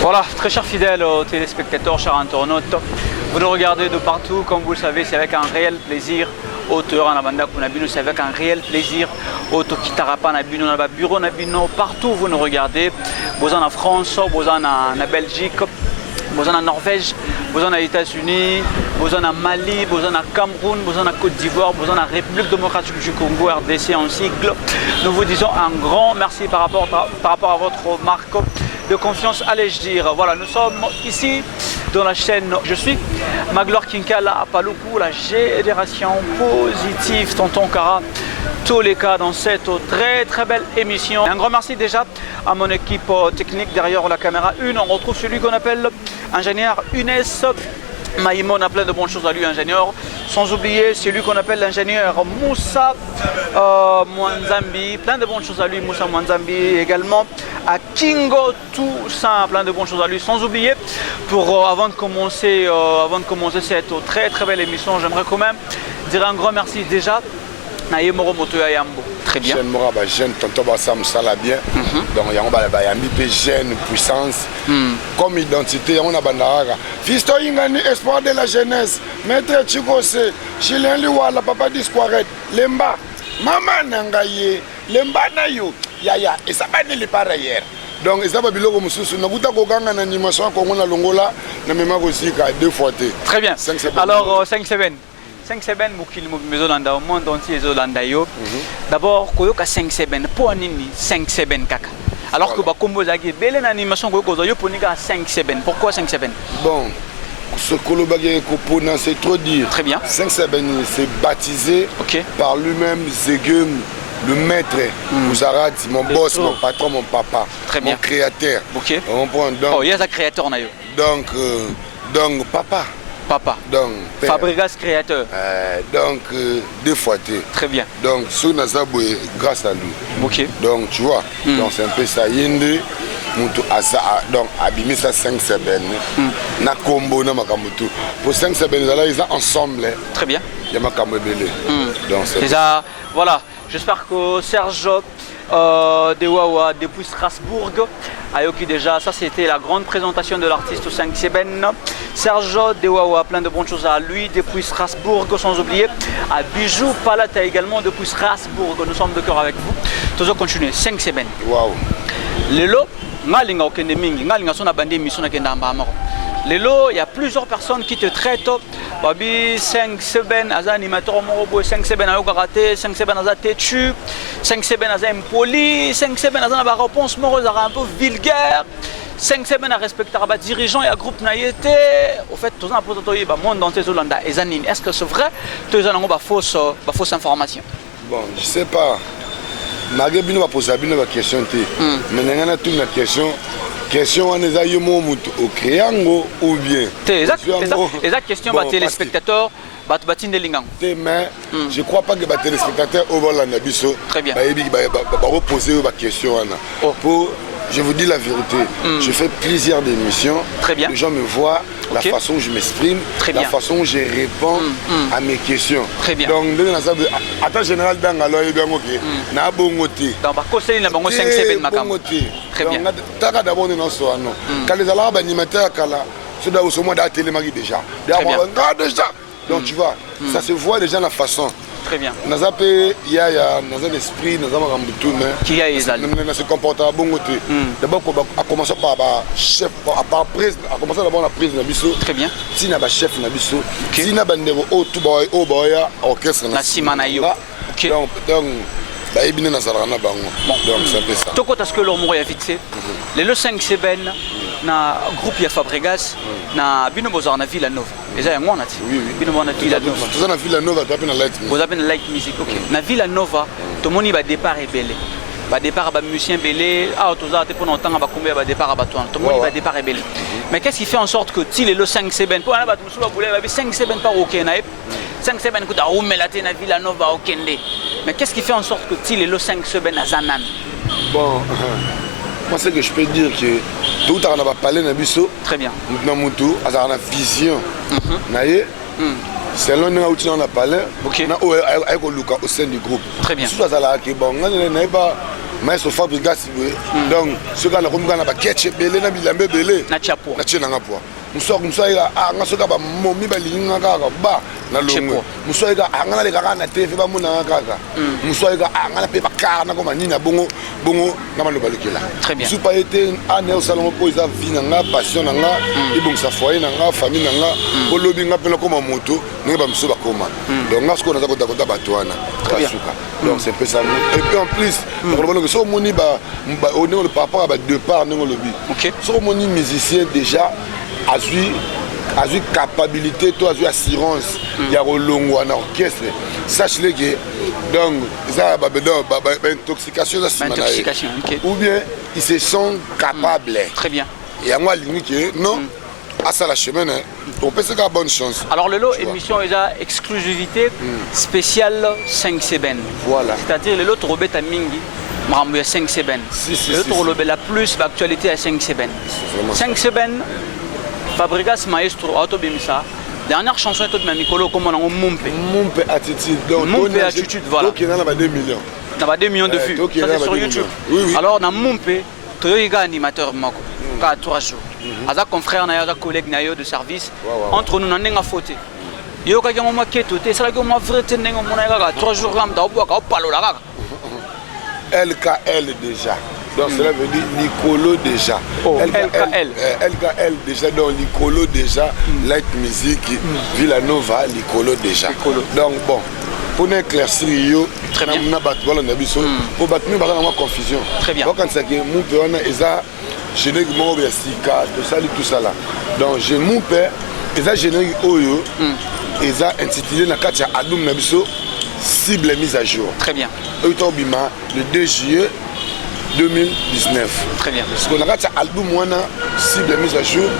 Voilà, très chers fidèles téléspectateurs, chers internautes, vous nous regardez de partout, comme vous le savez, c'est avec un réel plaisir. C'est avec un réel plaisir. Partout vous nous regardez, vous en France, vous en Belgique, vous en Norvège, vous en États-Unis, vous en Mali, vous en Cameroun, vous en Côte d'Ivoire, vous en République démocratique du Congo, RDC en sigle. Nous vous disons un grand merci par rapport à votre marque de confiance, allais-je dire. Voilà, nous sommes ici dans la chaîne Je suis Magloire Kinkala Paloukou, la génération positive, Tonton Kara, tous les cas dans cette très belle émission. Un grand merci déjà à mon équipe technique derrière la caméra. On retrouve celui qu'on appelle ingénieur Younes Maïmo, on a plein de bonnes choses à lui, ingénieur. Sans oublier celui qu'on appelle l'ingénieur Moussa Mwanzambi, plein de bonnes choses à lui, Moussa Mwanzambi également. À Kingo Toussaint, plein de bonnes choses à lui. Sans oublier, avant de commencer cette très belle émission, j'aimerais quand même dire un grand merci déjà à Yemoro Moto Yambo. Très bien. Jeune Mora, jeune tonton Bassam Sala bien. Donc il y a un jeune puissance. Comme identité, on a Bandaraga. Fisto Ingani, espoir de la jeunesse. Maître Chikose, Chilien Liwala, papa Disquaret, Lemba, Maman Nangaye, Lemba Nayo, Yaya, et ça va aller par ailleurs. Donc, ça va bien comme sous nous avons une animation qu'on a longola, na même aussi 2 fois. Très bien. Alors 5-7. 5-7 mukili mezolanda au monde entier ezolanda yo. D'abord koyoka 5-7 pour nini 5-7 kaka. Alors que ba kombo zaki belle animation koyoka yo ponika 5-7. Pourquoi 5-7? Bon, ce Kolobagé Kopona, c'est trop dire. Très bien. 5-7 c'est baptisé par lui-même Zegum, le maître, Mouzarad, mon boss, mon patron, mon papa, mon créateur. Ok. On prend donc. Oh, il y a un créateur na yo. Donc papa. Papa. Donc, Fabregas créateur. Donc, 2 fois. Très bien. Donc, sous Nazaboué, grâce à lui. Ok. Donc, tu vois, donc c'est un peu ça. Donc, abîmer ça 5-7. Na combo, na makamutu. Pour 5-7, ils sont ensemble. Très bien. Il y a makamu belé. Donc, c'est ça. Voilà. J'espère que Serge de Wawa depuis Strasbourg. Ayoki déjà, ça c'était la grande présentation de l'artiste 5 Seben. Serge de Wawa, plein de bonnes choses à lui depuis Strasbourg, sans oublier à Bijou Palata également depuis Strasbourg. Nous sommes de cœur avec vous. Toujours continuer 5 Seben. Waouh. Lelo, ngalinga okende mingi, ngalinga sona bande mission na kenda mbamako. Lelo, il y a plusieurs personnes qui te traitent. Babi 5 Seben, aza animateur morobo, 5 Seben ayo karaté, 5 Seben aza têtu, 5 Seben aza impoli, 5 Seben aza na ba réponse moro un peu vulgaire. 5 Seben a respecté les dirigeants et le groupe naïté. Au fait, tout ça pour le monde entier Zolanda et Zanine. Est-ce que c'est vrai que tu as une fausse information? Bon, je sais pas. Malgré que je vais poser une question, mais il y a une question on est à au créango ou bien. Exact question aux téléspectateurs. Mais je ne crois pas que les téléspectateurs au Nabiso. Très bien. Vont poser une question. Je vous dis la vérité, je fais plusieurs émissions. Très bien. Les gens me voient, la façon où je m'exprime, la façon où je réponds à mes questions. Très bien. Donc, attends, général, dans la loi, na bongoté. Dans ma conseil, na bongo 5 Seben makam. Très bien. Taka d'abord non so non. Quand les animateurs kala, c'est dans ce mois de la télé déjà. Déjà. Donc tu vois, ça se voit déjà la façon. Très bien. Il y a l'esprit, il y a ce comportement bon côté. D'abord, à commencer par chef, par prise, à commencer d'abord la prise de Nabiso. Très bien. Si il y a un chef Nabiso, si il y a un orchestre, donc c'est un peu ça. Toko parce que l'homme est vite fait. Les 5 Seben na groupe ya Fabregas na bino bozar na Villanova. Eza ya ngwana ti. Oui. Bino na Villanova. Tout ça na Villanova, tu as na light music. Vous avez na light music. OK. Na Villanova, tout moni ba départ est belé. Ba départ ba musicien belé, ah tout ça pour longtemps ba combien ba départ ba toi. Tout moni ba départ est belé. Mais qu'est-ce qui fait en sorte que ti les 5 Seben pour na ba tout ba boulé ba 5 Seben par OK na 5 Seben ko ta rumelaté na Villanova okende. Mais qu'est-ce qui fait en sorte que ti les 5 Seben à Zanan? Bon, moi c'est que je peux dire que tout le monde a parlé de Nabiso. Très bien. Nous avons une vision. Selon nous, on a parlé. Ok. Au sein du groupe. Très bien. Bon, maestro Fabregas donc ce gars là comme gars na ba ketch belé na bilambe belé na chapo na tchena ngapwa musoka anga soka ba momi balinga kaka ba na longo musoka anga le kaka na TV ba muna kaka musoka anga la pe ba kana comme nini na bongo na maloba lekela très bien suis pas été ane au salon po isa vie nga passion nga ibong sa foyer nga famille nga ko lobi nga pe comme moto ne ba muso ba koma donc nga sko na za kota batwana suka donc c'est peu ça et puis en plus on so moni ba on le papa ba deux parts ne lobi so moni musicien déjà a eu capacité, toi, a eu assurance, il y a un orchestre. Sache-le que, donc, ça a intoxication, ou bien ils se sont capables. Très bien. Et à moi, limite, non, à ça la chemin, on peut se faire bonne chance. Alors, le lot, émission, il y a exclusivité spéciale 5 semaines. Voilà. C'est-à-dire, le lot, Robert Mingi. Il y a 5 semaines. Le lot, la plus d'actualité à 5 semaines. 5 semaines. Fabregas Maestro Auto Bimisa. Dernière chanson est toute ma Mikolo comme on a Mumpe attitude. Mumpe attitude, voilà. Donc il y en a 2 millions. Il y a 2 millions de vues. Ça c'est sur YouTube. Oui. Alors dans Mumpe, tu es un animateur Mako. 3 jours. As un confrère, un collègue de service. Entre nous, on a une faute. Il y a un moment qui est tout. C'est là que moi vrai tenir mon 3 jours là, LKL déjà. Donc cela veut dire Nicolo déjà. LKL déjà, donc Nicolo déjà, Light Music, Villanova, Nicolo déjà. Donc bon, pour éclaircir, très bien. Pour battre nous, confusion. Très bien. Quand c'est que mon père est là, générique tout ça là. Donc j'ai mon père, et ça générique Oyo, et ça intitulé dans le album Nabiso, cible mise à jour. Très bien. Le 2 juillet 2019. Très bien. Parce qu'on a un album, cible mise à jour,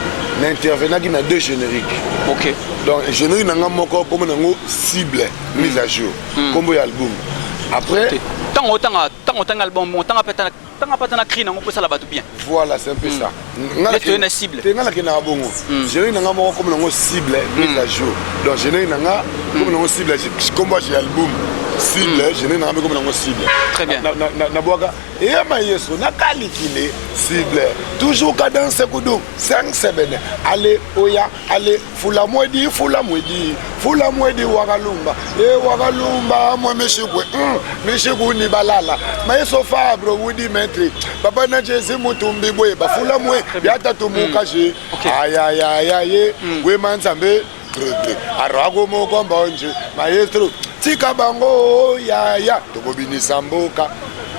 n'intervenant qu'il y a 2 génériques. Ok. Donc, le générique n'a pas comme cible mise à jour. Comme album. Après. Tant album, tant à créer, on peut ça là-bas tout bien. Voilà, c'est un peu ça. Mais tu as une cible. Tu as une générique n'a pas comme cible mise à jour. Donc, générique n'a pas comme cible. Comme j'ai l'album. Cible, je n'ai pas comme cible. Très bien. Et à ma yeso, na qualifié cible. Toujours cadence koudou 5 semaines. Allez oya, allez fula mwedi wagalumba. Wagalumba moi monsieur ni balala. Ma yeso fabre wudi maître. Papa na jesi mutumbi boye ba fula mwe biata tumuka je. Aye we manzambe. Arago moko mbonje maestro tika bango ya tokobinisa mboka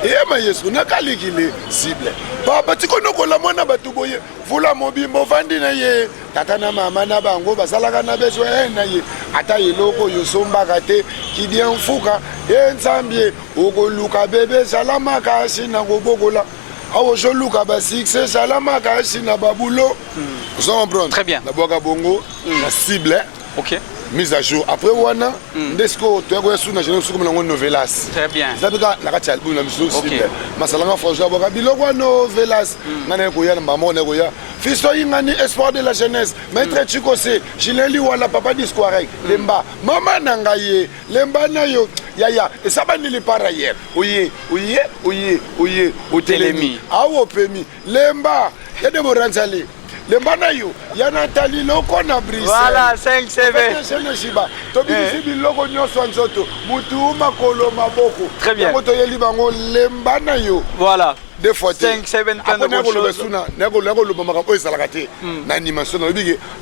e maestro nakalikile cible papa tikono la mwana batu boye vula mobimbo vandi na ye tata na mama na bango basalaka na beso na ye ata eloko yosombaka te kidi mfuka e nzambie okoluka bebe salama kasi na kobokola awo joluka ba succès salama kasi na babulo. Vous comprenez? Très bien. La boga bongo, la cible. Ok. Mise à jour. Après wana, ndesco tu as sous na jeune sous comme la novelas. Très bien. Ça veut dire la kacha album la mission cible. Masalanga forja boga biloko novelas. Ngana ko ya maman ne ko ya. Fisto ingani espoir de la jeunesse. Maître Chikose, Jileli wala papa discoirek. Lemba, mama nangaye, lemba na yo. Ya et ça va ni le par ailleurs. Oye, otelemi. Awo pemi. Lemba, ya de boranzali. Le manayo, Yanatali loko na brise. Voilà, 5 CV. Très bien. Voilà. Des fois, 5, 7,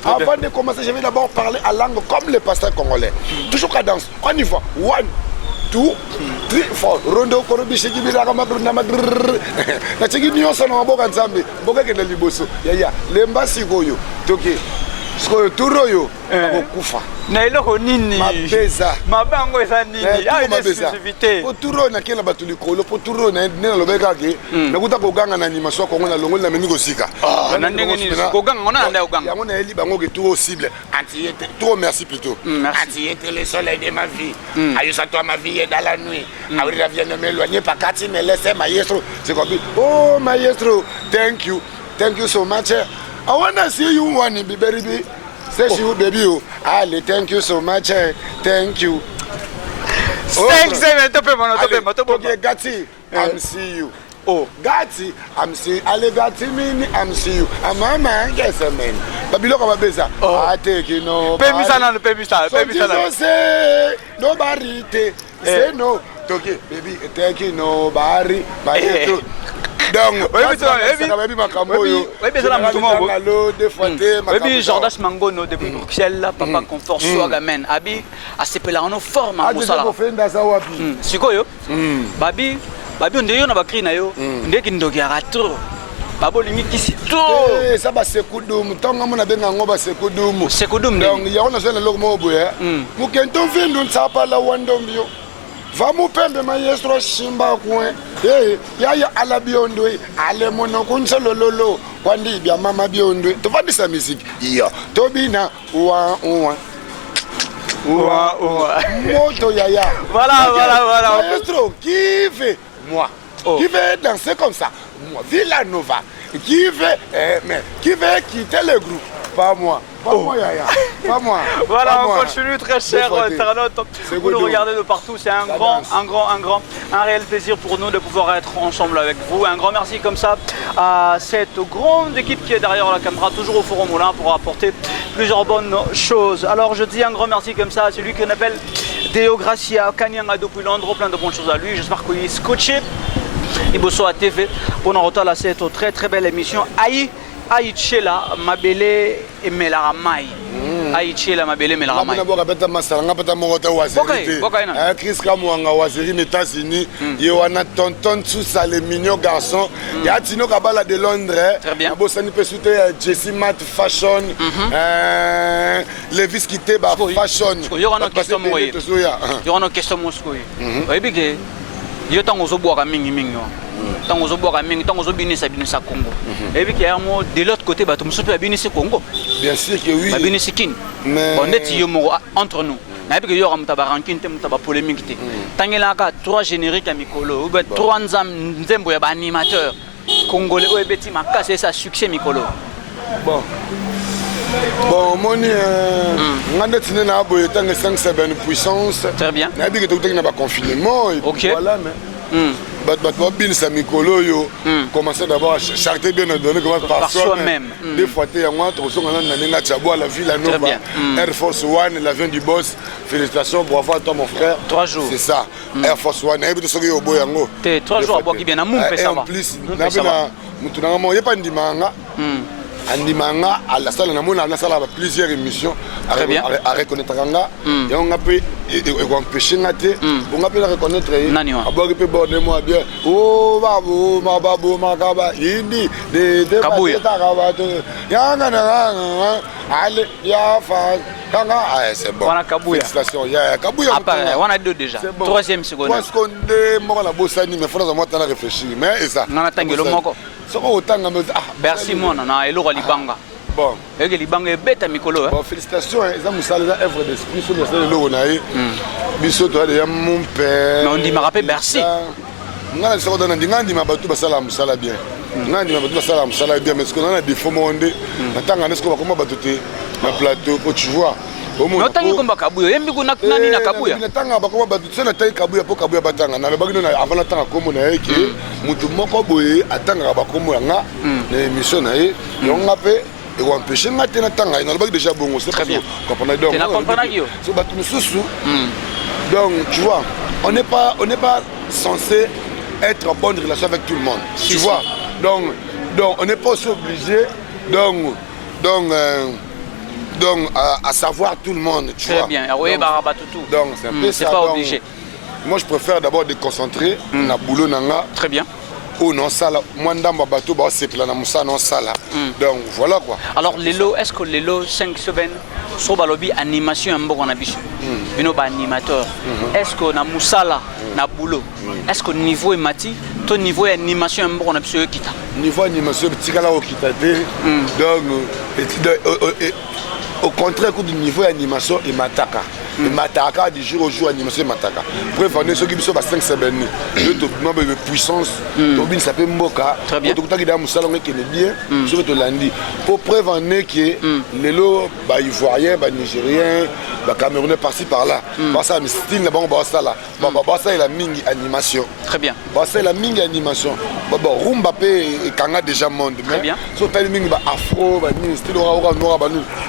avant de commencer, je vais d'abord parler à langue comme les pasteurs congolais. Toujours cadence. On y va. 1, 2, 3, 4. Rondo korobi shiki bilaka magruna magr. Na chiki nyonso na maboka nzambe. Boka ke na liboso. Ya lemba sikoyo. Toke. Sikoyo turoyo akokufa. Na eloko nini? Mabeza. Mabango eza nini? Ah, une exclusivité. Po turo na kela batu likolo, po turo na lobeka ke. Na kuta koganga na animation kongo na longo na meniko sika. Ah, na ndenge nini? Koganga ona nda oganga. Yango na eli bango ke turo cible. Anti-été. Trop merci plutôt. Anti-été le soleil de ma vie. Ayusa toi ma vie est dans la nuit. Aurira vient de m'éloigner par Kati me laisse maestro. C'est comme oh maestro, thank you. Thank you so much. I wanna see you one baby. Say you baby. Ali, thank you so much. Thank you. 5 7 tope mono tope. Okay, Gati. I'm see you. Oh, Gati, I'm see, Ale Gati mini, I'm see you. I'm a man, yes, a man. Babylon, I'm a beza. I take you no. Pemi sana, pemi sana. So say, nobody say no. Okay, baby, take you nobody. Donc, oui, Jordas Mangono depuis Bruxelles, papa confort Swagamen, Abi, a sepelano forme à Moussala. Sikoyo, Babi, on dit on a bakri na yo, ndé ki ndoki arato. Babo lingi kisi to. Ça ba sekudum, tonga mona benga ngoba sekudum. Sekudum. Donc, ya on a fait le logo boya. Mukento vindu nsapa la wandombio. Vamos pembe maestro shimba kwe. Yaya ala biondwe, ale mono kunse lololo. Kwandi bia mama biondwe. To vandi sa musique. Iya. Tobina uwa. Moto yaya. Voilà. Maestro, qui fait moi? Qui veut danser comme ça? Moi, Villanova. Qui veut quitter le groupe? Pas moi. Pas moi, Yaya. Pas moi. Voilà, pas on moi. continue très cher internaute. Vous nous regardez de partout. C'est un réel plaisir pour nous de pouvoir être ensemble avec vous. Un grand merci comme ça à cette grande équipe qui est derrière la caméra, toujours au Forum Moulin pour apporter plusieurs bonnes choses. Alors je dis un grand merci comme ça à celui qu'on appelle Deo Gracia Kanyanga depuis Londres. Plein de bonnes choses à lui. J'espère qu'il est scotché. Et bonsoir à TV pour nous retrouver à cette très belle émission. Aïchela Mabele et Melaramai. Aïchela Mabele Melaramai. Chris Kamouanga Waziri aux États-Unis. Il y a un tonton tout ça les mignons garçons. Il y a Tino Kabala de Londres. Très bien. Bosani Pesute Jessie Matt Fashion. Levis Kité Fashion. Il y aura une question moyenne. Il y aura une question moyenne. Yo tango zo boka mingi tango zo boka mingi tango zo binisa Congo et puis de l'autre côté bato muso pe binisa Congo bien sûr que oui binisa kin bon net yo mo entre nous na puis yo ramta ba rankin te mutaba polémique te tangela ka 3 génériques à mikolo ou 3 nzembo ya ba animateur congolais o ebeti makase ça succès mikolo bon moni ngande tine na boye tanga 5-7 puissance très bien na bi que tout na ba confinement et voilà mais bat bin sa mikolo yo commencer d'abord à charter bien donner comment par soi-même des fois tu ya moi to so ngana na tchabwa la ville à Nova Air Force One l'avion du boss félicitations bravo à toi mon frère 3 jours c'est ça Air Force One et puis so yo boyango 3 jours boki bien na mumpe ça va en plus na bina mutu na mo yepa ndimanga Andimanga à la salle namona na salle plusieurs émissions à reconnaître nga et on a pu empêcher ngate on a pu reconnaître abori pe border moi bien oh babo makaba indi de Kabuya yanga na allez ya fa kanga c'est bon wana Kabuya félicitations ya Kabuya on a deux déjà troisième seconde parce qu'on est mort la bossani mais faut moi t'en réfléchir mais et ça na tangelo moko merci mon na eloko libanga bon et que libanga beta mikolo bon félicitations ça musala œuvre d'esprit sur le logo naï biso to de mon père mais on dit me rappelle merci ngana soko dana ndingandi mabatu basala musala bien ngandi mabatu basala musala bien mais ce qu'on a des faux monde natanga nesko bakoma batote na plateau pour tu vois mais tangi komba Kabuya yembi kuna nani na Kabuya natanga bakoma batu sena tayi Kabuya po Kabuya batanga na lebaki na avant natanga komo na yeke mutu moko boye atanga bakomo yanga na émission na ye yonga pe et on empêche ngate na tanga na lebaki déjà bongo c'est très bien comprendre donc tu comprends yo c'est batu mususu donc tu vois on n'est pas censé être en bonne relation avec tout le monde tu vois donc on n'est pas aussi obligé donc à savoir tout le monde tu vois bien oui donc c'est un peu ça pas obligé moi je préfère d'abord déconcentrer na boulot nanga très bien oh non ça là moi ndamba bateau ba c'est plan na musa non ça là donc voilà quoi alors lelo est-ce que lelo 5 semaines so balobi animation mboko na biso bino ba animateur est-ce que na musala na boulot est-ce que niveau mati to niveau animation mboko na biso kita niveau animation tikala okita te donc au contraire du niveau d'animation et mataka et mataka du jour au jour animation et mataka bref on est ceux qui sont à 5 semaines de puissance tobin ça peut mboka to kutaki da musala ngeke ne bien sur to landi pour preuve en est que les lo ba ivoirien ba nigérien Camerounais par-ci par-là. Ça, mais style, là, bon, ça là. Ça, il a mingi animation. Très bien. Ça, il a mingi animation. Bon, Rumba et Kanga déjà monde. Très bien. So, t'as mingi afro, style aura noir,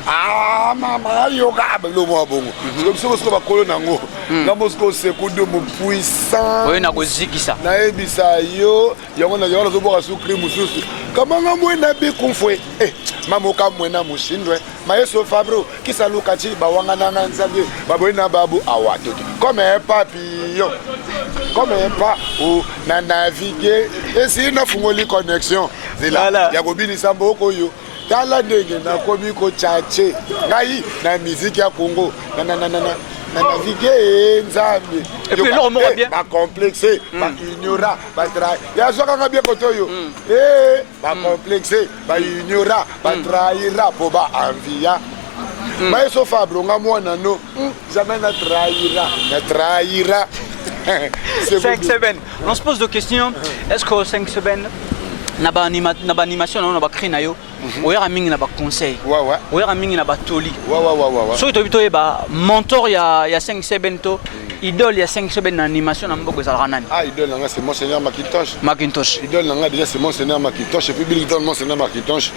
ah, maman, yoga, le moi bon. Comme ça, parce que ma colonne en haut. Là, parce que c'est coup de mon puissant. Oui, na goziki ça. Na ebisa yo, yongo na yongo zo boka sukri mususu. Kama ngamwe na bi kumfwe. Mamoka mwena mushindwe. Maeso Fabro, kisaluka chi bawanga nanga nzabye. Baboina babu awato. Comme un papillon. Comme un pas ou na naviguer. Et si na fungoli connexion. Zela, yakobini samboko yo. Tala ndenge na komiko chache. Ngai na musique ya Congo. Na naviguer nzambe. Et puis l'homme aura bien. Ba complexé, ba ignora, ba trahi. Ya soka nga bien koto yo. Ba complexé, ba ignora, ba trahira pour ba envia. Mais sauf Fabro nga mwana no. Jamais na trahira. 5 semaines. On se pose deux questions. Est-ce que 5 semaines na ba animation na ba créer na yo oya mingi na ba conseil oya mingi na ba toli so to bito ba mentor ya 5 sebento idole ya 5 semaines na animation na mboko za ranani idole nga c'est Monseigneur Macintosh idole nga déjà c'est Monseigneur Macintosh et puis Bill Clinton Monseigneur Macintosh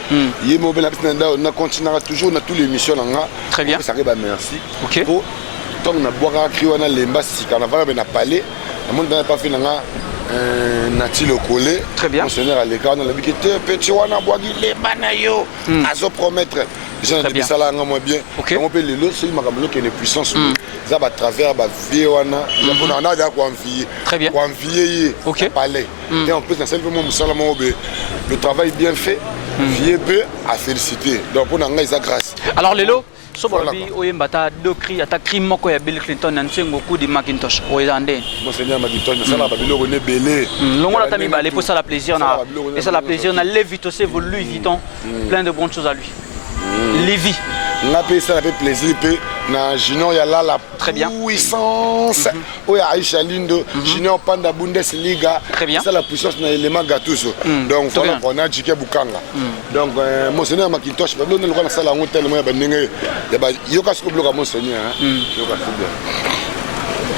yemo bela pisna na continuera toujours na tous les missions nga très bien ça ba merci OK pour tant na boira kriwana lemba si carnaval na palais na monde n'a pas fait nga Nati le collé. Très bien. Monseigneur à l'écart, on a dit que petit wana boagi les banayo. Azo promettre. J'ai dit ça là moi bien. On peut les lots, c'est une magamlo qui est une puissance. Ça va travers ba vie wana. On a déjà quoi envier. Très bien. Quoi envier. OK. Palais. Et en plus dans simplement musalama le travail bien fait. Vie peu à féliciter. Donc on a ngaiza grâce. Alors Lelo Sobolobi oyembata deux cris attaque crime moko ya Bill Clinton na nsengo coup de Macintosh oyande Monseigneur Macintosh ça là babilo rené belé longo la tami balé pour ça la plaisir na et ça la plaisir na Louis Vuitton c'est Louis Vuitton plein de bonnes choses à lui Lévi on a payé ça fait plaisir peu na Junior ya la très bien puissance oya Aisha Lindo Junior Panda Bundesliga très bien ça la puissance na élément Gattuso donc voilà on a Jike Bukanga donc Monseigneur Macintosh babilo na lokana sala ngo tellement ya bandenge ya ba yoka sko bloka Monseigneur yokasko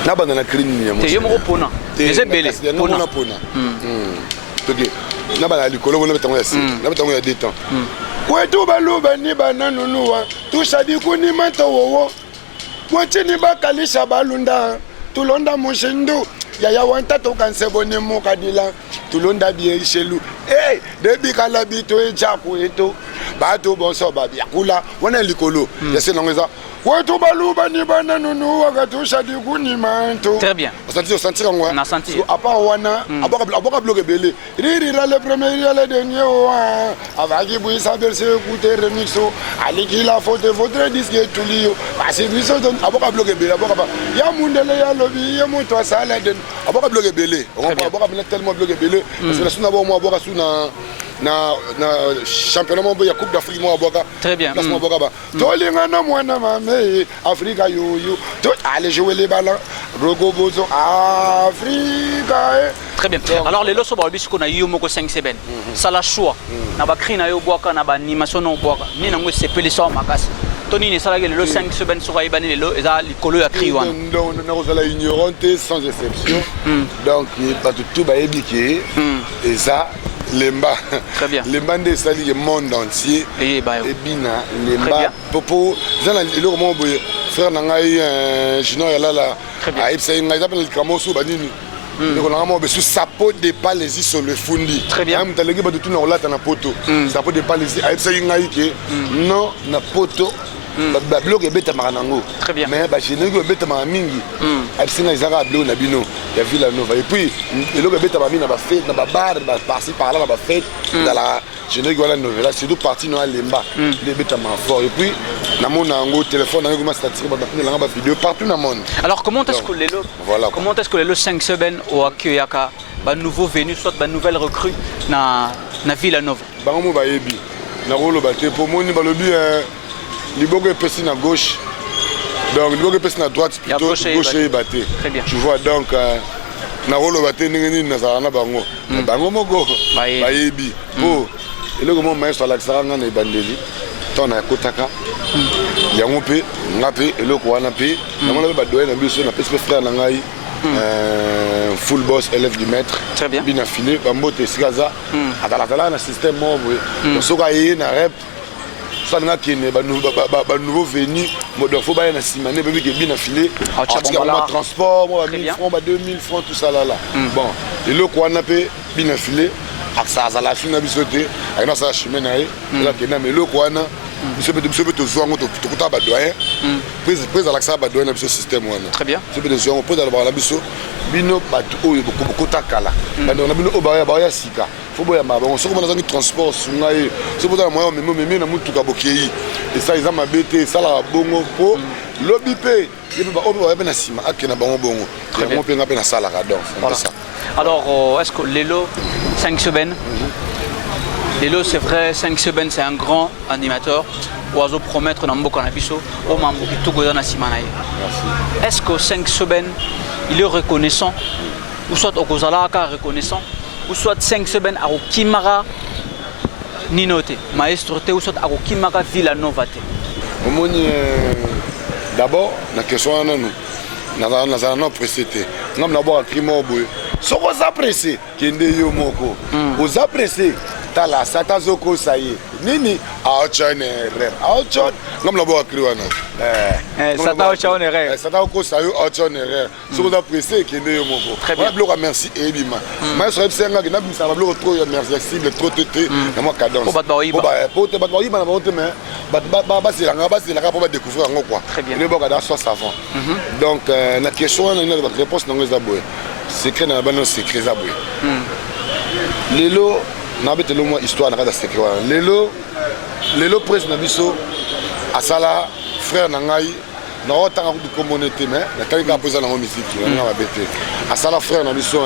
na banda na crime ya Monseigneur te yemo pona les belé pona OK na bana likolo na betango ya si na betango ya détente kwetu baluba ni bananunua tushadi kunimata wowo mwachini bakalisha balunda tulonda mushindu yaya wanta tokansebone mukadila tulonda bieshelu debi kala bito ejaku eto bato bonso babiakula wana likolo yase nongeza kwetu baluba ni bananunua katushadi kunimanto très bien on sentir ngwa na senti à part wana aboka bloquer belé rira le premier le dernier avec vous ça belle c'est écouter remixo ali qui la faute votre disque tulio parce que biso donc aboka bloquer belé aboka ya mundele ya lobby ya moto sala den aboka bloquer belé on aboka tellement bloquer belé parce que la suna bo mo aboka suna na championnat mondial ya coupe d'Afrique mo aboka très bien place mo aboka ba to linga na mwana mame Afrika yo to aller jouer les ballons Rogobozo Afrika très bien alors les loso ba bisiko na yo moko 5 semaines ça la choix na ba cri na yo boaka na ba animation no boaka ni na ngo sepeli so makasi Tony ne sala le 5 semaines sur ibani le lo eza likolo ya cri wana donc na ko sala ignorante sans exception donc pas tout ba ébiqué et ça Lemba. Très bien. Lemba de sali le monde entier. Et bina Lemba popo zana le moment boye frère nangai junior ya la a ipsa ngai za le kamosu banini. Donc on a mo besu sapo de pas les sur le fundi. Très bien. Am talegi ba tout na olata na poto. Sapo de pas les a ipsa ngai ke non na poto. Ba bloc ebeta maranango. Très bien. Mais ba génégo ebeta ma mingi. Ipsa ngai za ga bloc na bino. Ya Villa Nova et puis le logo beta babina ba fête na ba bar ba par-ci par-là na ba fête dans la génétique voilà novela c'est tout parti no lemba les beta ma fort et puis na mon ango téléphone na comment statistique ba na ba vidéo partout dans le monde. Alors comment est-ce que les lots comment est-ce que les lots 5 semaines au accueillaka ba nouveau venu soit ba nouvelle recrue na Villa Nova ba mo ba yebi na rolo ba te pour moni ba lobi liboko epesi na gauche. Donc, il faut que la droite plutôt gauche et batté. Tu vois, donc, na rolo batté n'engeni na sarana bango. Bango moko bayebi. Oh, et le moment maestro Alexandre na bandeli. Ton na kotaka. yango mpe nga mpe eloko wana mpe namona mpe badoye na biso napesi mpe frère na ngai full boss élève du maître bina filé bambote esika aza atalakala na système moko boye soki ayeye na rep soalinga kende banouveau venu donc faut baya na nsima ne bebi ke bina filé atika mwa transport mwa ba 1000 francs ba 2000 francs tout ça là bon eloko wana mpe bina filé azala fini na biso te ayina asala chemin na ye akenda ma eloko wana biso mpe tozwa yango tokuta badoyen mpe ezalakisaka badoyen na biso système wana biso mpe tozwa yango mpo ezalabaka na biso bino bato oyo bokota kala bandeko na bino oyo baya sika fo boyamba bango soki bona azangi transport sunga ye soki bozala moya omemi na mutuka bokei esa eza mabe te esalaka bongo mpo lobi mpe oyo baya mpe na nsima akenda bango bongo yango mpe nga mpe nasalaka donc ça. Alors, est-ce que Lelo, 5 semaines, Lelo, c'est vrai, 5 semaines, c'est un grand animateur. Oiseau promettre dans Mboka Nabiso, au Mambo qui tout goûte dans Simanaï. Est-ce que 5 semaines, il est reconnaissant, ou soit au Kozalaka reconnaissant, ou soit 5 semaines à Okimara Ninote, maestro, ou soit à Okimara Villanova. D'abord, la question est nous avons pressé. Nous avons appris mon boy. Si vous appréciez, vous appréciez, tala sata zoko saye nini aochane re aochon ngam labo akriwana sata aochane re sata oko sayo aochane re so vous appréciez kende yo moko on a bloqué merci et bima mais so ebsenga que na bimisa ba bloqué trop merci trop tété na moi cadence pour te battre iba na monte mais ba c'est la pour ba découvrir ngo quoi le boka da so savant donc la question na réponse na ngoza boy secret na bano secret za boy Lelo nabete lo mo histoire na kada secret wana lelo presse na biso asala frère na ngai na otanga ku communauté mais na kali ka posa na musique na babete asala frère na biso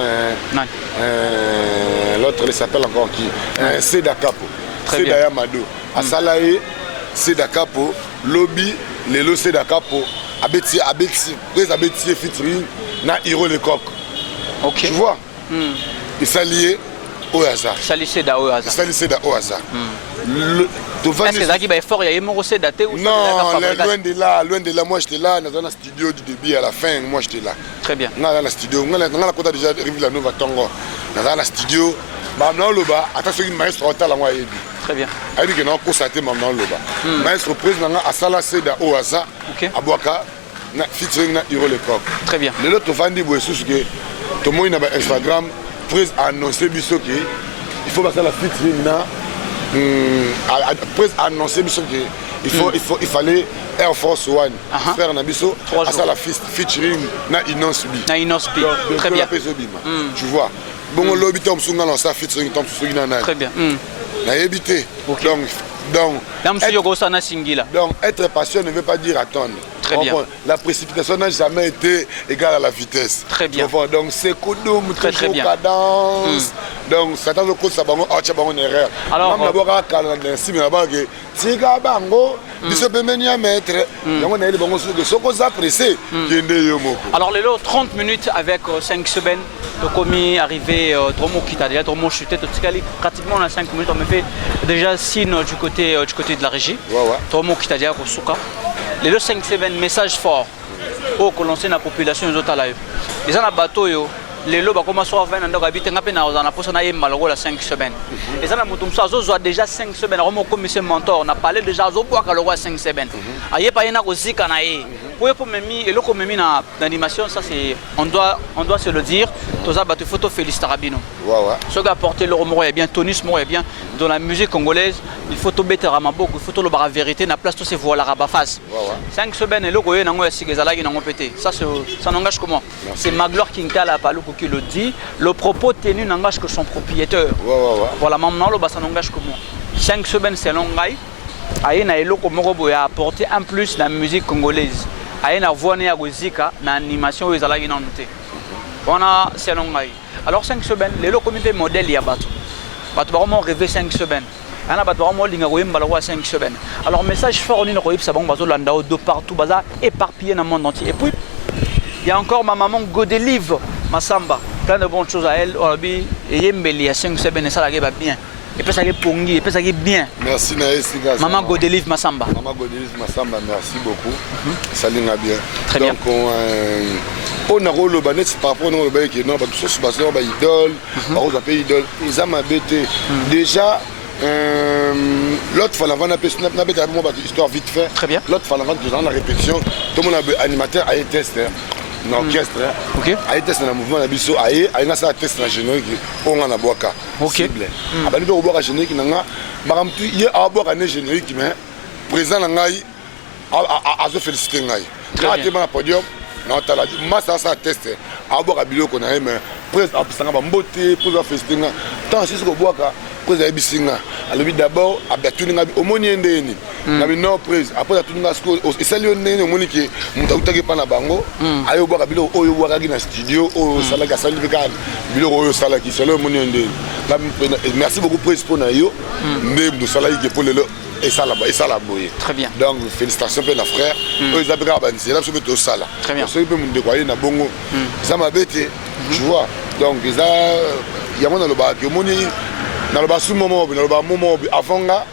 l'autre il s'appelle encore qui Seda Capo Seda Yamado asala e Seda Capo lobby lelo Seda Capo abeti presse abeti featuring na Hiro le Coq. OK, tu vois il s'allié au hasard. Salissé da au hasard. Salissé da au hasard. Est-ce que ça qui va effort, il y a eu c'est daté ou non, loin de là, moi j'étais là dans un studio du début à la fin, moi j'étais là. Très bien. Dans le studio, on a côté déjà arrivé la nouvelle Tongo. Dans le studio, maintenant le bas, attention une maestro hôtel à moi et très bien. Elle dit que non, constaté maintenant le bas. Maestro président à Salissé da au hasard. OK. À Boaka, na featuring na Hiro le Coq. Très bien. Le autre vandi boissus que tout le monde a Instagram. Presse a annoncé biso que il faut passer la featuring na presse a annoncé biso que il fallait Air Force One faire na biso à ça la featuring na Inosbi très bien tu vois bon lobby tom sunga na ça featuring tom sunga na très bien na éviter donc être patient ne veut pas dire attendre. Très bien. La précipitation n'a jamais été égale à la vitesse. Très bien. Donc c'est Koudoum, très bien. Cadence. Donc ça t'a donné ça bango une erreur. Alors d'abord si mais d'abord que si bango biso pemenia maître donc on a les bango de soko za pressé kende yo moko. Alors Lelo 30 minutes avec 5 semaines de commis arrivé Dromo qui t'a déjà Dromo chuté pratiquement on a 5 minutes on me fait déjà signe du côté de la régie. Dromo qui t'a déjà Kosuka. Les 5 semaines, message fort au coloncer la population de la les gens à bateau les lots commencent à venir dans habiter un peu dans la poste na malheureux la 5 semaines les gens à mutumsa zo déjà 5 semaines comme commissaire mentor on a parlé déjà zo bois le 5 semaines aye pas yana kozika na ye pour memi et le comme memi na animation ça c'est on doit se le dire toza bateau photo Félix Tarabino ce gars porter le mot est bien tonus mot est bien dans la musique congolaise il faut tout better à maboko il faut tout le bar vérité na place tout c'est voilà rabat face 5 semaines et le goye nango ya sigezala qui nango pété ça n'engage que moi c'est Magloire Kinkala Paluku qui le dit le propos tenu n'engage que son propriétaire voilà maintenant le ça n'engage que moi 5 semaines c'est long aye na eloko moko boye apporter en plus la musique congolaise aye na voix na gozika na animation ezala ki noté voilà c'est long alors 5 semaines les loko mi pe modèle ya bato vraiment rêver 5 semaines ana bato vraiment linga koyemba la 5 semaines alors message fort ni ko yipsa bango bazo landa de partout baza éparpillé dans le monde entier et puis il y a encore ma maman Godelive Massamba plein de bonnes choses à elle Obi et Yembeli à 5 semaines ça la va bien Et puis ça est pongi, et puis ça est bien. Merci Naïsi. Maman Godelive Massamba. Maman Godelive Massamba, merci beaucoup. Salut bien. Très bien. Donc on a rôle banet par rapport au bail qui non ba tout ça c'est ba idole, par exemple pays idole, ils ont embêté. Déjà l'autre fois l'avant n'a pas une histoire vite fait. Très bien. L'autre fois l'avant dans la répétition, tout le monde a animateur a été testé. L'orchestre, a été testé dans le mouvement d'Abisso, a été testé dans le générique, on en a boaka. Ok. A pas de boaka générique, n'a pas hier à boire un générique, mais présent dans l'angaï, à se féliciter l'angaï. Très bien. Podium, non, t'as la masse à tester. À boire à bilo qu'on a mais presque à s'en va beauté, pour la féliciter l'angaï. Tant si ce qu'on boit, presque à bisinga. Alors d'abord, à battre l'angaï, au moins il y a une non prise. Après, tout le monde et ça lui a au moins qui monte pas na bango. Ayo boire à bilo, oyo boire à na studio, au salaga salut le gars, bilo oyo salaki, c'est le moins merci beaucoup pour l'expo na yo. Mais nous salagi pour le et ça là-bas, et ça là-bas. Très bien. Donc félicitations pour nos frères. Ils avaient c'est là que tout ça là. Très bien. Ceux qui peuvent me décoyer na bongo, ça m'a bêté. Tu vois. Donc il y a mon dans le bas, dans le bas sous moment, dans le bas moment avant là.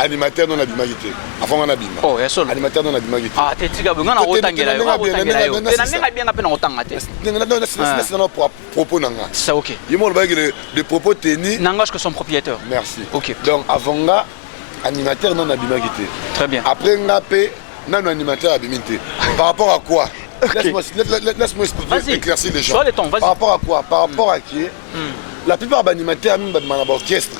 Animateur dans la bimagité. Avant on a bima. Oh, yes, solo. Animateur dans la bimagité. Ah, t'es tigre, on a autant que là. On a autant que là. On a bien à peine autant à tête. C'est un propos nanga. Ça ok. Il m'a dit de propos tenus. N'engage que son propriétaire. Merci. Ok. Donc avant là, animateur dans la bimagité. Très bien. Après on a payé non animateur à bimité. Par rapport à quoi? Laisse-moi éclaircir les gens. Sois le temps, vas-y. Par rapport à quoi? Par rapport à qui? La plupart des animateurs même dans l'orchestre.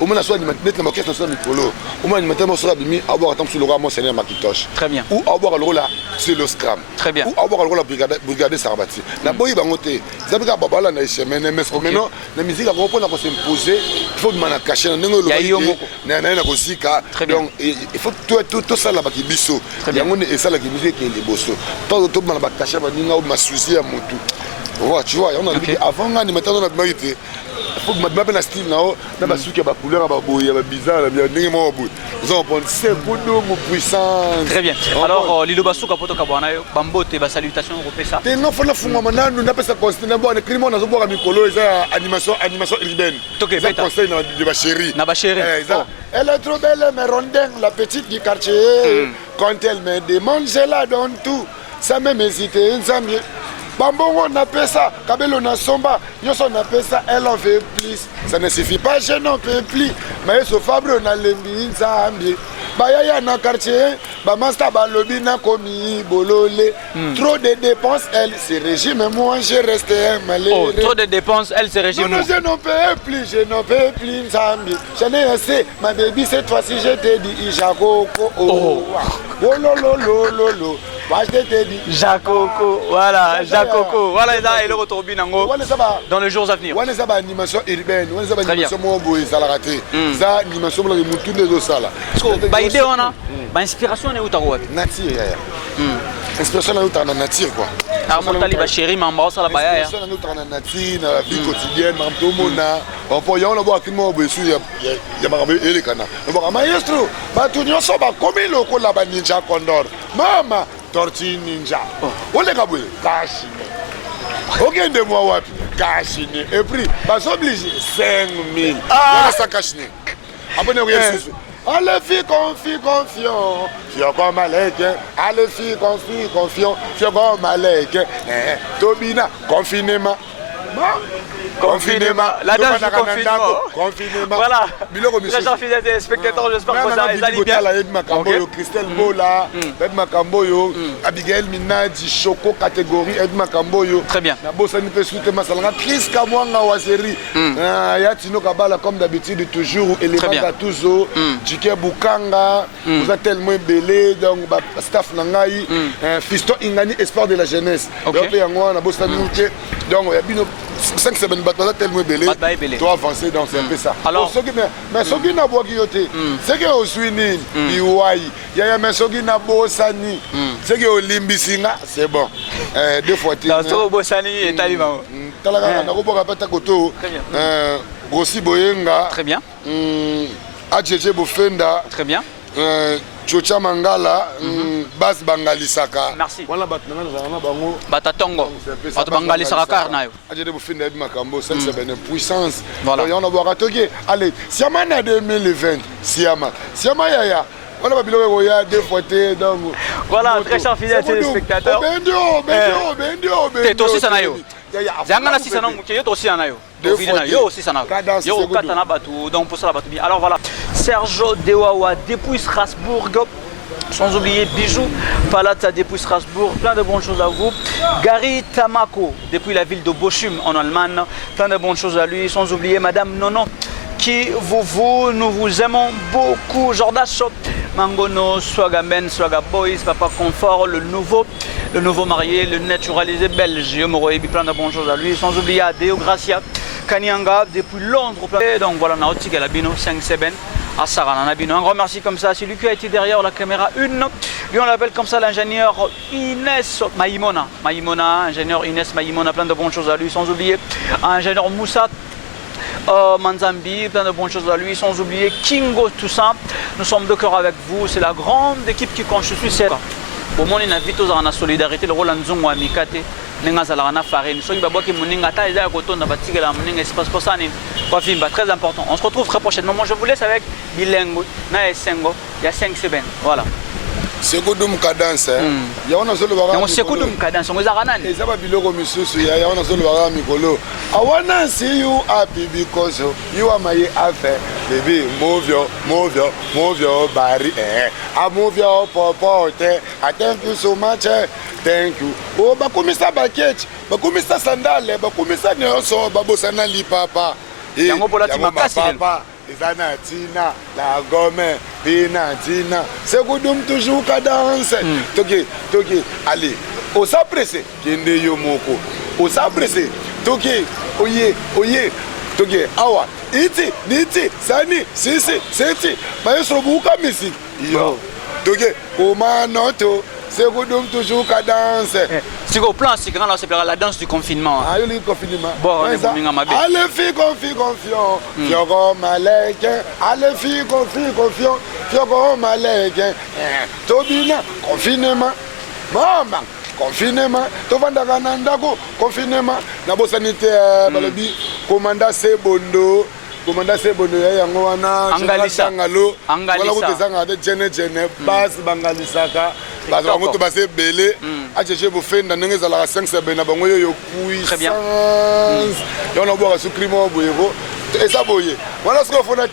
Au moins, l'orchestre national Mikolo. Au moins, l'animateur m'a dit à avoir attention sur le roi Monseigneur Makitosh. Très bien. Ou à avoir le rôle là, c'est le scram. Très bien. Ou à avoir le rôle la brigade Sarbati. La boy bangoté. Ça veut dire que Babala n'a jamais mais maintenant la musique a repris à s'imposer. Il faut demander à cacher. Il y a eu un aussi car donc il faut tout ça là-bas qui biso. Il y a un ça là qui musique qui est les bosso. Tout le monde va cacher va ninga ou ma souci à mon tout. Tu vois, on a dit avant l'animateur dans la vérité. Il faut que je m'appelle un style, là, parce qu'il y a des couleurs, il y a des bizarres, il y a des mots. Nous allons prendre 5 poudres puissants. Très bien. Alors, Lilo Bassou, Kapoto Kabwana, Bambote, salutations, repessa. Non, il faut la foutre, nous n'avons pas ça conseil. Nous avons écrit, nous avons boire à Mikolo, animation urbaine. Ok, c'est un conseil de ma chérie. Na chérie. Elle est trop belle, mais rondin, la petite du quartier. Quand elle me demande, je la donne tout. Ça même hésité, ça mieux. Bambongo on appelle ça, Kabelo na somba, Yoso on appelle ça, elle en veut plus. Ça ne suffit pas, je n'en peux plus. Mais ce fabre on a l'envie, ça ambié. Bayaya na quartier, Bamasta balobi na komi bolole. Trop de dépenses, elle se régime, moi je reste malheureux. Oh, trop de dépenses, elle se régime. Non, je n'en peux plus, je n'en peux plus, ça ambié. J'en ai assez, ma baby cette fois-ci je te dis, Ijakoko. Oh, oh lolo. Je te dis. Jakoko, voilà, Jakoko. Voilà, ça est le retour binango dans les jours à venir. On est à animation urbaine, on est à animation mobo, ça l'a raté. Ça, animation, on a tout les deux ça là. Bah, idée, on a. Bah, inspiration, on est où t'as quoi? Nature, inspiration, on est dans la nature, quoi. Ah, mon tali, bah, chérie, maman, ça la baille. Inspiration, on est dans la nature, dans la vie quotidienne, dans tout le monde. On peut y aller, on va voir mobo, il y a marabé et les canards. On va voir, maestro, bah, tout le monde, ça va comme il est au là-bas, ninja condor. Maman. Tortue ninja. On les a caché. Aucun de moi wapi caché. Et puis, pas obligé 5 000. Voilà ça caché. Après on rien sous. Allez fille confiant. Fion comme Malek. Allez fille confiant. Fion comme Malek. Tobina confinement. Confinement. La date du confinement. Voilà. Très chers fidèles téléspectateurs, j'espère que ça allez bien. Christelle Bola, Ed Makamboyo, Abigail Minadi, Choco catégorie, Ed Makamboyo. Très bien. Nabosani Pesute Masalanga, Chris Kamwanga Wazeri. Yatino Kabala comme d'habitude toujours, Elément Gatouzo, Djike Bukanga, vous êtes tellement belé, donc staff Nangaï, Fiston Ingani, espoir de la jeunesse. Donc il y a moi, Nabosani donc il y a bien 5 semaines de tellement belé. Toi avancer dans c'est un peu ça. Alors, mais ce qui n'a pas guilloté, c'est que au Swini, Iwai, il y a mais ce qui n'a pas Sani, c'est que au Limbisinga, c'est bon. 2 fois tu. Dans ce Bossani et Taliban. Talaga na ko pas ta koto. Aussi Boyenga. Très bien. AJJ Bofenda. Très bien. Chocha Mangala, Bas Bangalisaka. Merci. Voilà, bango. Batatongo. Bato Bangalisaka Karnayo. J'ai des bouffines de Macambo, ça c'est une puissance. Voilà. On a boire à Togué. Allez, Siama na 2020, Siama. Siama Yaya. On a biloko ya deux fois donc. Voilà, très chers fidèles téléspectateurs. Bendio. T'es aussi Sanayo. Zangana si Sanayo, yo aussi Sanayo. Yo aussi Sanayo. Yo Katana Batou, donc pour ça la Batou bien. Alors voilà, Sergio Dewawa depuis Strasbourg. Sans oublier Bijou, Palata depuis Strasbourg, plein de bonnes choses à vous. Gary Tamako, depuis la ville de Bochum en Allemagne, plein de bonnes choses à lui. Sans oublier Madame Nono, qui nous vous aimons beaucoup. Jordan Shop, Mangono, Swagamen, Swaga Boys, Papa Confort, le nouveau marié, le naturalisé belge, Yomoroebi, plein de bonnes choses à lui. Sans oublier Adeo Gracia, Kanyanga, depuis Londres. Donc voilà, on a aussi Galabino, 5-7. À Sarah, un grand merci comme ça. C'est lui qui a été derrière la caméra 1. Lui, on l'appelle comme ça l'ingénieur Inès Maïmona. Ingénieur Inès Maïmona, plein de bonnes choses à lui. Sans oublier ingénieur Moussa Manzambi, plein de bonnes choses à lui. Sans oublier Kingo, tout ça. Nous sommes de cœur avec vous. C'est la grande équipe qui constitue cette. Bon, on invite aux en solidarité, le rôle en Zongo Amikate. Très important. On se retrouve très prochainement. Moi, je vous laisse avec Bilengo, Naesengo, il y a 5 semaines. Voilà. C'est Goudum Cadence. Il y a un seul bagage. On sait Goudum Cadence, on est à Ranan. Et ça va biloko misusu, il y a un seul bagage Mikolo. I wanna see you happy because you are my affair. Baby, move your body. I move your popote. I thank you so much. Thank you. Oh, bakumisa bakech, bakumisa sandale, bakumisa neoso, babosana li papa. Yango bolati makasi papa. Izana tina, la gomme, pina tina. C'est Goudum toujours cadence. Toki, allez. Au sapressé, kende yomoko. Au sapressé, toki, oye. Toki, awa. Iti, niti, sani, sisi, seti. Maestro buka musique. Yo. Toki, omanoto. C'est Goudum toujours cadence. C'est au plan, c'est grand là, c'est la danse du confinement. Ah, il y a le confinement. Bon, on est allez, fille, confiant. Fiogo malek. Allez, fille, confiant. Fiogo malek. Tobina, confinement. Maman, confinement. Tovanda Nandako, confinement. Nabo sanité, balobi, commanda Sebondo. Commanda Sebondo, yango wana. Angalisa. Voilà, vous êtes en train de gêner. Bas, Bangalisaka. Parce que vous passez belé, je vous fais dans les 5 semaines, vous avez puissance. Et on a beau à supprimer au boyau. Et ça, vous voyez. Voilà ce qu'on fait dans la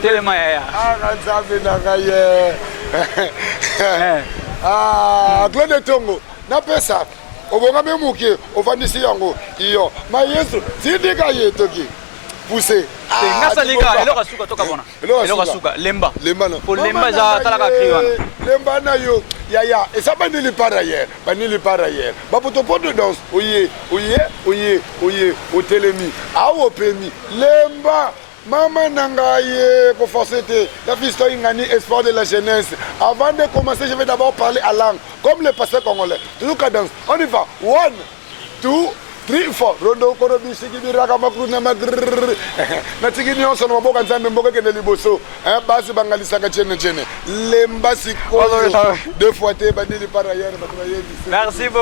Télémaya. Ah, Claude Tongo, n'a pas ça. Au bon même mouké, au vent d'ici yango. Iyo, maïstro, si des gars y toki. Poussé. Lemba. Pour Lemba, ça a crié. Lemba na yo. Ya. Et ça va n'aller pas ailleurs. Bah pour ton pot de danse. Oye. Au télémi. Ah au pémi. Lemba. Maman Nangaye, pour forcer la fiston ingani espoir de la jeunesse. Avant de commencer, je vais d'abord parler à langue, comme le passé congolais. Toujours cadence. On y va. 1, 2, 3, 4. Rondo korobi sigidi raka makruna magr. Na tigini onso no boka nzambe mboka kende liboso. Basi bangalisaka chene. Lemba siko. 2 fois te bandili par ailleurs. Merci beaucoup.